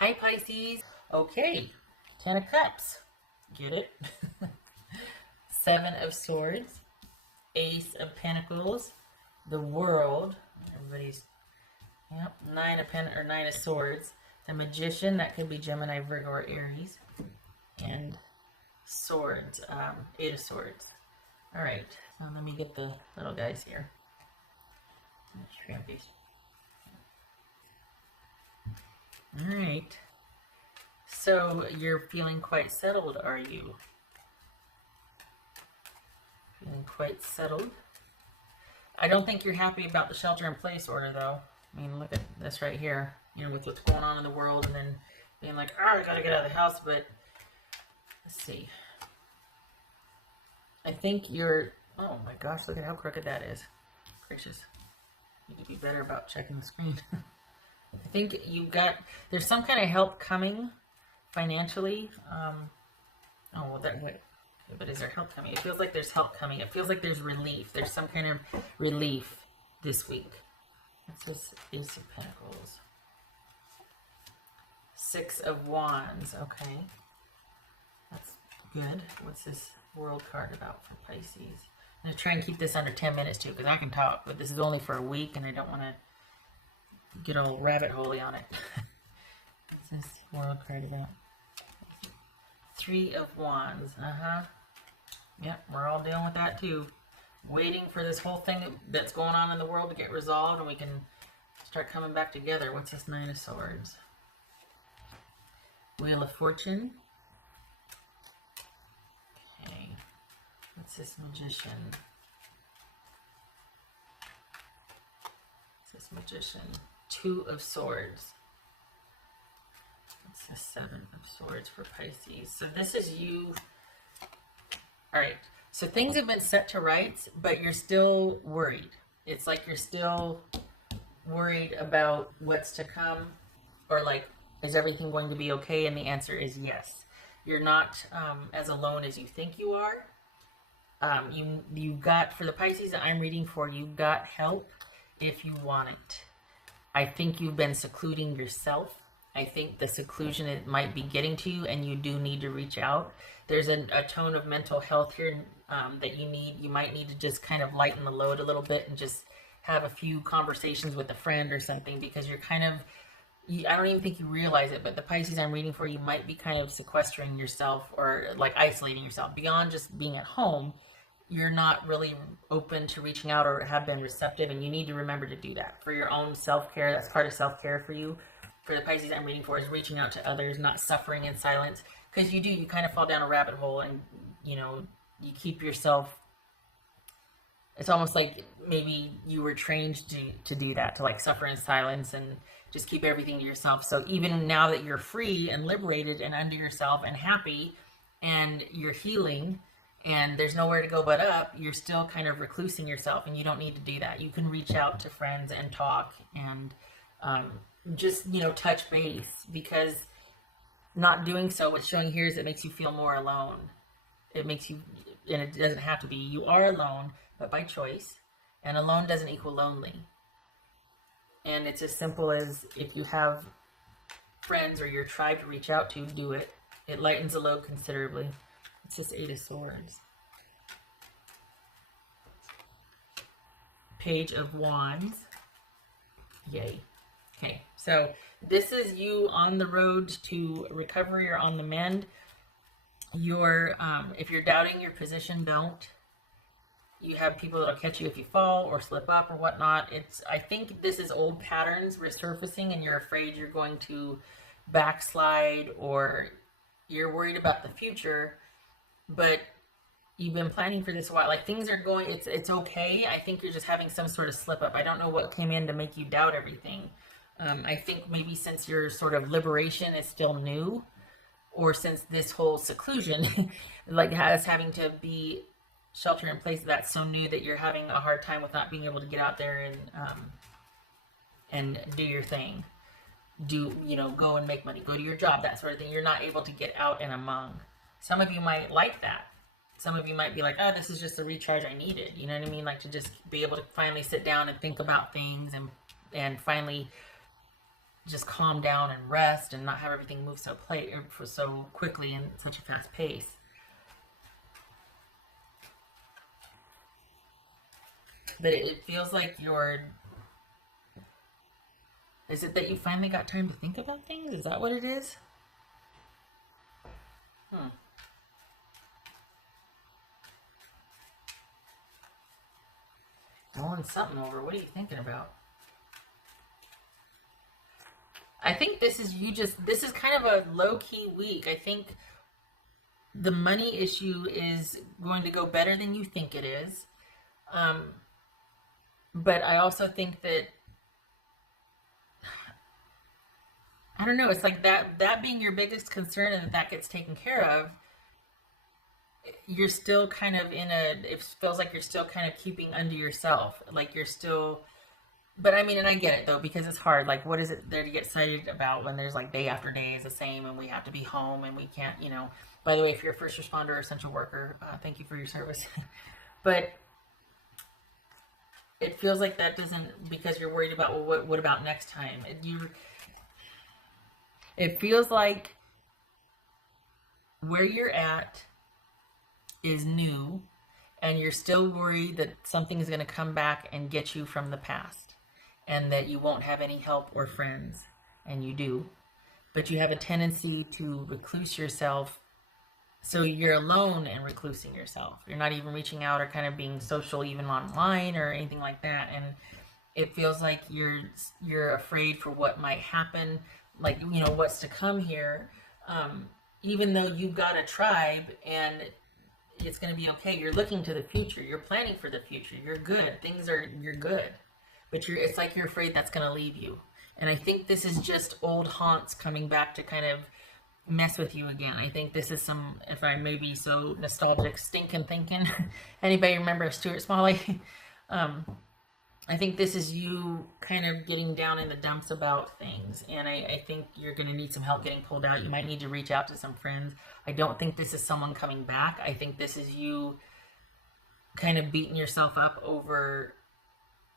Hi, Pisces. Okay, 10 of Cups. Get it? Seven of Swords, Ace of Pentacles, the World. Everybody's, yep, Nine of Swords. The Magician, that could be Gemini, Virgo, or Aries. And Swords, Eight of Swords. All right, so let me get the little guys here. All right. So you're feeling quite settled, are you? Feeling quite settled. I don't think you're happy about the shelter-in-place order, though. I mean, look at this right here. You know, with what's going on in the world, and then being like, oh, I gotta get out of the house. But let's see. I think you're. Oh my gosh! Look at how crooked that is. Gracious. You need to be better about checking the screen. I think you got. There's some kind of help coming financially. Oh well, that wait. But is there help coming? It feels like there's help coming. It feels like there's relief. There's some kind of relief this week. What's this? Ace of Pentacles. Six of Wands. Okay. That's good. What's this World card about for Pisces? I'm going to try and keep this under 10 minutes too, because I can talk, but this is only for a week and I don't want to get all rabbit holey on it. What's this World card about? Three of Wands. Yep, we're all dealing with that too. Waiting for this whole thing that's going on in the world to get resolved and we can start coming back together. What's this Nine of Swords? Wheel of Fortune. Okay. What's this Magician? What's this Magician? Two of Swords. What's this Seven of Swords for Pisces? So this is you. All right, so things have been set to rights, but you're still worried. It's like you're still worried about what's to come, or like, is everything going to be okay? And the answer is yes. You're not as alone as you think you are. You got, for the Pisces that I'm reading for, you got help if you want it. I think you've been secluding yourself. I think the seclusion, it might be getting to you, and you do need to reach out. There's a tone of mental health here that you might need to just kind of lighten the load a little bit and just have a few conversations with a friend or something, because you're kind of, I don't even think you realize it, but the Pisces I'm reading for, you might be kind of sequestering yourself or like isolating yourself beyond just being at home. You're not really open to reaching out or have been receptive, and you need to remember to do that for your own self-care. That's part of self-care for you. For the Pisces I'm reading for, is reaching out to others, not suffering in silence. Because you kind of fall down a rabbit hole, and, you know, you keep yourself, it's almost like maybe you were trained to do that, to like suffer in silence and just keep everything to yourself. So even now that you're free and liberated and under yourself and happy and you're healing and there's nowhere to go but up, you're still kind of reclusing yourself, and you don't need to do that. You can reach out to friends and talk and just, you know, touch base, because not doing so, what's showing here is it makes you feel more alone. It makes you, and it doesn't have to be, you are alone, but by choice, and alone doesn't equal lonely. And it's as simple as, if you have friends or your tribe to reach out to, do it. It lightens the load considerably. It's just Eight of Swords. Page of Wands. Yay. Okay, so this is you on the road to recovery or on the mend. You're, if you're doubting your position, don't. You have people that'll catch you if you fall or slip up or whatnot. I think this is old patterns resurfacing, and you're afraid you're going to backslide, or you're worried about the future, but you've been planning for this a while. Like, things are going, it's okay. I think you're just having some sort of slip up. I don't know what came in to make you doubt everything. I think maybe since your sort of liberation is still new, or since this whole seclusion, like having to be shelter in place, that's so new that you're having a hard time with not being able to get out there and do your thing. Go and make money, go to your job, that sort of thing. You're not able to get out and among. Some of you might like that. Some of you might be like, oh, this is just a recharge I needed. You know what I mean? Like, to just be able to finally sit down and think about things and finally just calm down and rest and not have everything move so quickly and such a fast pace. But it feels like is it that you finally got time to think about things? Is that what it is? Mulling something over. What are you thinking about? I think this is kind of a low-key week. I think the money issue is going to go better than you think it is. But I also think that, I don't know, it's like that being your biggest concern and that gets taken care of, you're still kind of it feels like you're still kind of keeping unto yourself. Like you're still, but I mean, and I get it though, because it's hard. Like, what is it there to get excited about when there's like day after day is the same and we have to be home and we can't, by the way, if you're a first responder or essential worker, thank you for your service. But it feels like that doesn't, because you're worried about, well, what about next time? It feels like where you're at is new and you're still worried that something is going to come back and get you from the past and that you won't have any help or friends, and you do, but you have a tendency to recluse yourself. So you're alone and reclusing yourself. You're not even reaching out or kind of being social even online or anything like that. And it feels like you're afraid for what might happen, like, what's to come here. Even though you've got a tribe and it's going to be okay. You're looking to the future. You're planning for the future. You're good. You're good. But it's like you're afraid that's going to leave you. And I think this is just old haunts coming back to kind of mess with you again. I think this is if I may be so nostalgic, stinking thinking. Anybody remember Stuart Smalley? I think this is you kind of getting down in the dumps about things. And I think you're going to need some help getting pulled out. You might need to reach out to some friends. I don't think this is someone coming back. I think this is you kind of beating yourself up over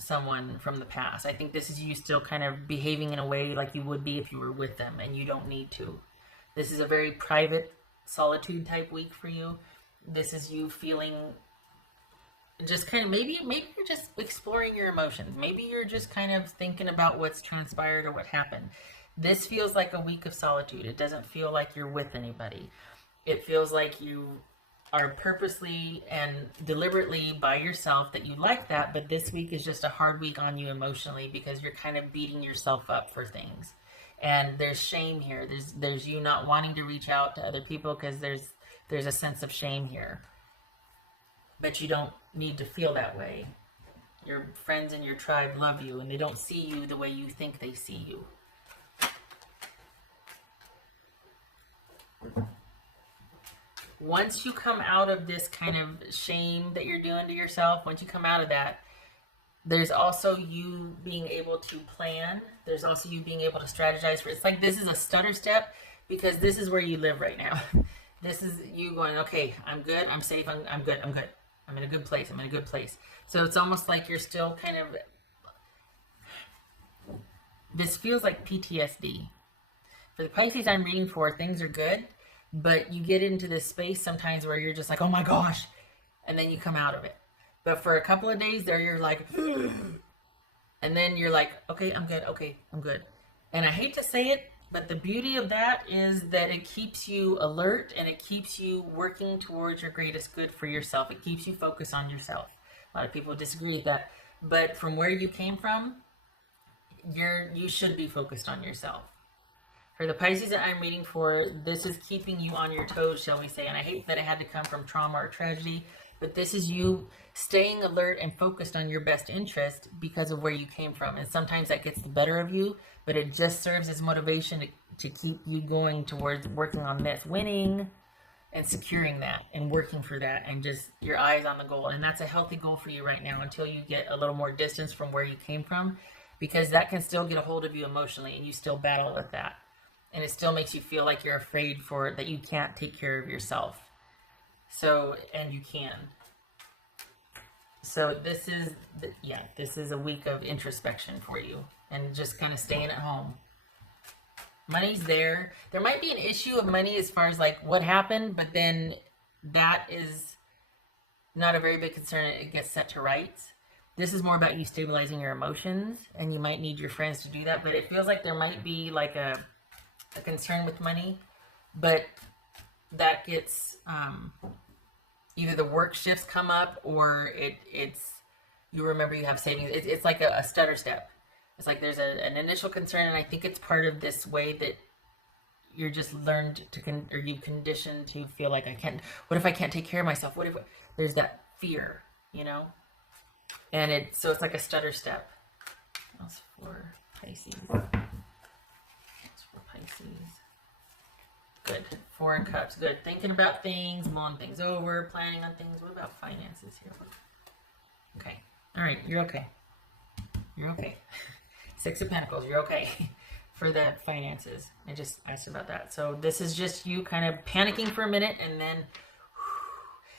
someone from the past. I think this is you still kind of behaving in a way like you would be if you were with them, and you don't need to. This is a very private solitude type week for you. This is you feeling just kind of, maybe you're just exploring your emotions. Maybe you're just kind of thinking about what's transpired or what happened. This feels like a week of solitude. It doesn't feel like you're with anybody. It feels like you are purposely and deliberately by yourself, that you like that, but this week is just a hard week on you emotionally because you're kind of beating yourself up for things. And there's shame here. There's you not wanting to reach out to other people because there's a sense of shame here. But you don't need to feel that way. Your friends and your tribe love you, and they don't see you the way you think they see you. Once you come out of this kind of shame that you're doing to yourself, once you come out of that, there's also you being able to plan. There's also you being able to strategize. It's like this is a stutter step because this is where you live right now. This is you going, okay, I'm good, I'm safe, I'm good. I'm in a good place. I'm in a good place. So it's almost like you're still kind of, this feels like PTSD. For the Pisces I'm reading for, things are good, but you get into this space sometimes where you're just like, oh my gosh, and then you come out of it. But for a couple of days there, you're like, and then you're like, okay, I'm good. Okay, I'm good. And I hate to say it, but the beauty of that is that it keeps you alert and it keeps you working towards your greatest good for yourself. It keeps you focused on yourself. A lot of people disagree with that. But from where you came from, you should be focused on yourself. For the Pisces that I'm reading for, this is keeping you on your toes, shall we say. And I hate that it had to come from trauma or tragedy, but this is you staying alert and focused on your best interest because of where you came from. And sometimes that gets the better of you, but it just serves as motivation to keep you going towards working on this, winning and securing that and working for that, and just your eyes on the goal. And that's a healthy goal for you right now until you get a little more distance from where you came from, because that can still get a hold of you emotionally and you still battle with that. And it still makes you feel like you're afraid that you can't take care of yourself. So, and you can. So this is a week of introspection for you and just kind of staying at home. Money's there. There might be an issue of money as far as like what happened, but then that is not a very big concern. It gets set to rights. This is more about you stabilizing your emotions, and you might need your friends to do that, but it feels like there might be like a concern with money, but that gets either the work shifts come up, or it's you remember you have savings. It's like a stutter step. It's like there's an initial concern, and I think it's part of this way that you're just learned to or you conditioned to feel like, I can't, what if I can't take care of myself? What if there's that fear, you know? And so it's like a stutter step. That's for Pisces. That's for Pisces. Good. 4 of Cups. Good. Thinking about things, mulling things over, planning on things. What about finances here? Okay. All right. You're okay. You're okay. 6 of Pentacles. You're okay for the finances. I just asked about that. So this is just you kind of panicking for a minute, and then,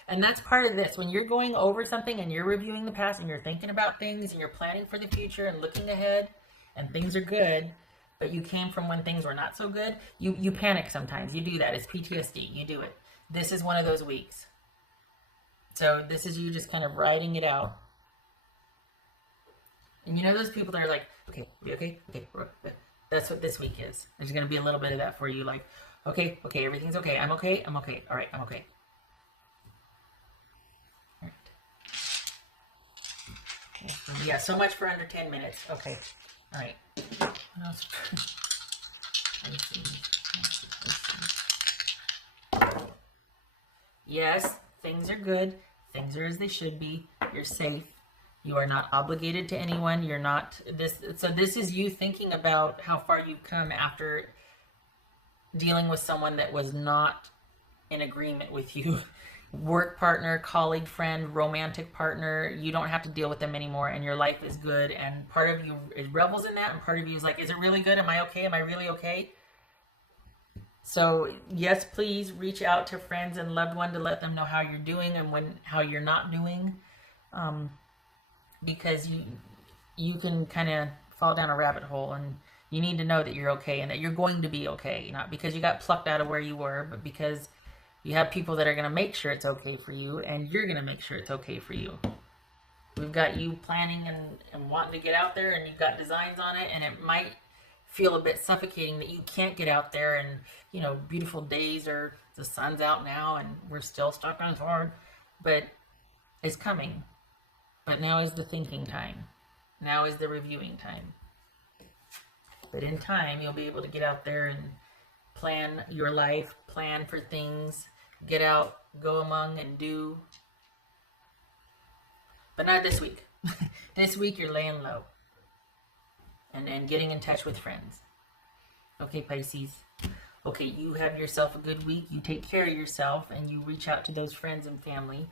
and that's part of this. When you're going over something and you're reviewing the past and you're thinking about things and you're planning for the future and looking ahead and things are good, but you came from when things were not so good, you panic sometimes. You do that. It's PTSD. You do it. This is one of those weeks. So this is you just kind of riding it out. And you know those people that are like, okay, be okay? Okay. That's what this week is. There's going to be a little bit of that for you. Like, okay, everything's okay. I'm okay. I'm okay. All right, I'm okay. All right. Okay. Yeah, so much for under 10 minutes. Okay. All right. What else? Yes, things are good. Things are as they should be. You're safe. You are not obligated to anyone. You're not this. So this is you thinking about how far you've come after dealing with someone that was not in agreement with you. Work partner, colleague, friend, romantic partner. You don't have to deal with them anymore, and your life is good. And part of you revels in that, and part of you is like, is it really good? Am I okay? Am I really okay? So yes, please reach out to friends and loved one to let them know how you're doing and how you're not doing. Because you can kind of fall down a rabbit hole, and you need to know that you're okay and that you're going to be okay. Not because you got plucked out of where you were, but because you have people that are going to make sure it's okay for you, and you're going to make sure it's okay for you. We've got you planning and wanting to get out there, and you've got designs on it, and it might feel a bit suffocating that you can't get out there, and, you know, beautiful days, or the sun's out now and we're still stuck on hard, but it's coming. But now is the thinking time. Now is the reviewing time. But in time, you'll be able to get out there and plan your life, plan for things, get out, go among and do. But not this week. This week, you're laying low and getting in touch with friends. Okay, Pisces. Okay, you have yourself a good week. You take care of yourself, and you reach out to those friends and family.